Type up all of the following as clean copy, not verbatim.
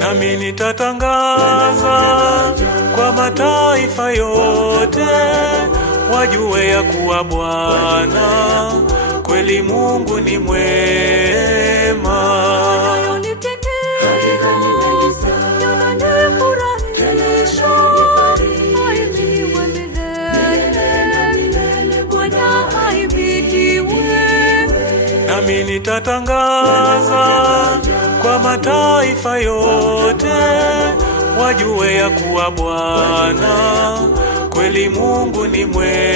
Nami nitatangaza kwa mataifa yote, wajue ya kuwa Bwana kweli Mungu ni mwema. Nami nitatangaza kwa mataifa yote, wajue ya kuwa Bwana kweli Mungu ni mwema.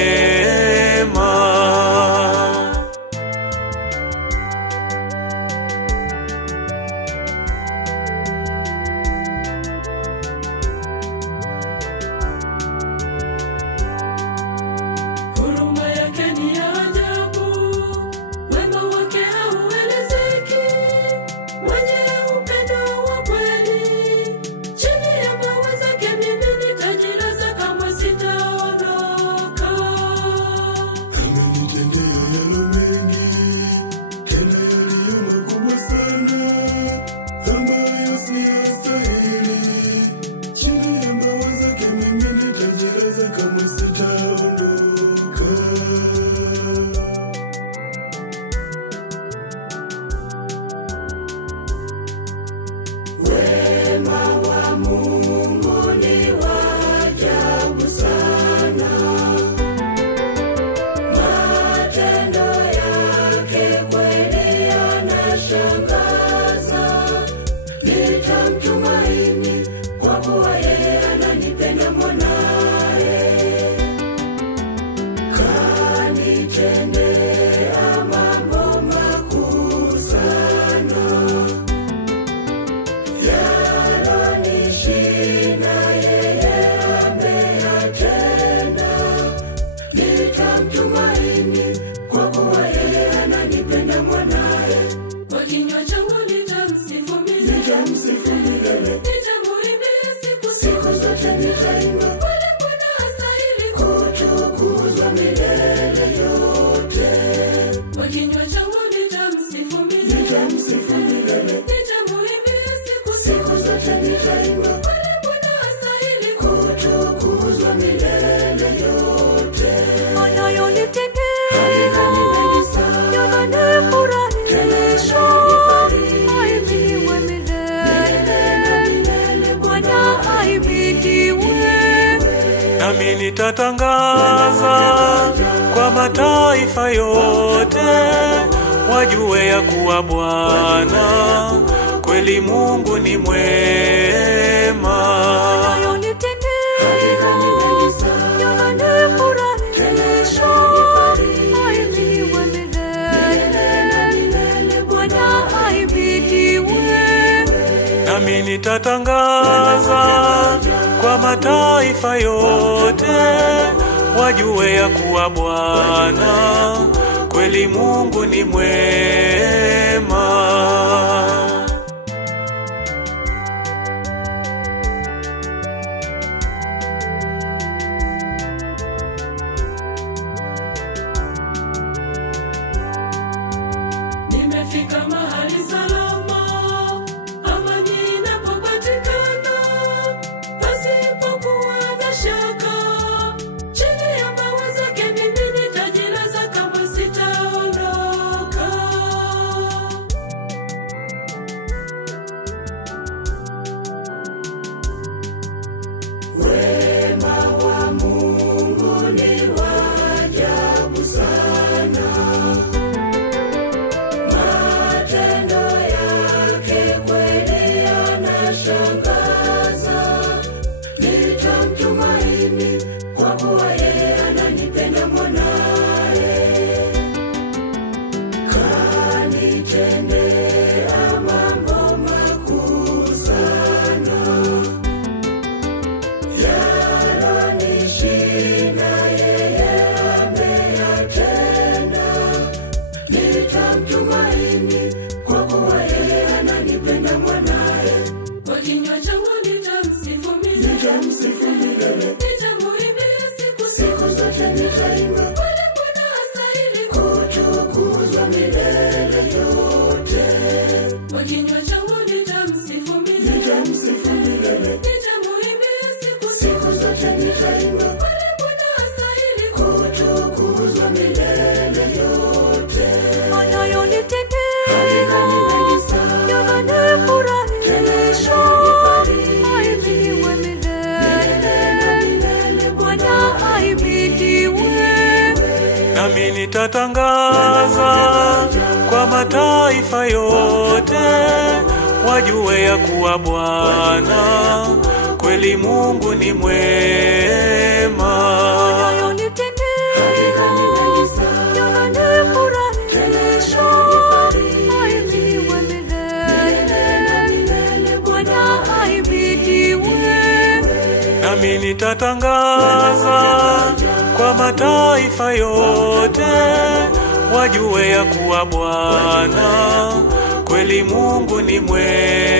Nami nitatangaza kwa mataifa yote, wajue ya kuwa Bwana kweli Mungu ni mwema. Nami nitatangaza kwa mataifa yote, wajue ya kuwa Bwana kweli Mungu ni mwema. Nimefika mahali salama, amani inapopatikana. Kwa kinywa changu nitamsifu milele, nitamuimbia siku zote nitaimba. Kweli Bwana astahili kutukuzwa milele yote. Anayonitendea yananifurahisha, ahimidiwe milele. Bwana ahimidiwe. Nami nitatangaza kwa mataifa yote, wajue ya kuwa Bwana kweli Mungu ni mwema. Nami nitatangaza kwa mataifa yote, wajue ya kuwa Bwana kweli Mungu ni mwema.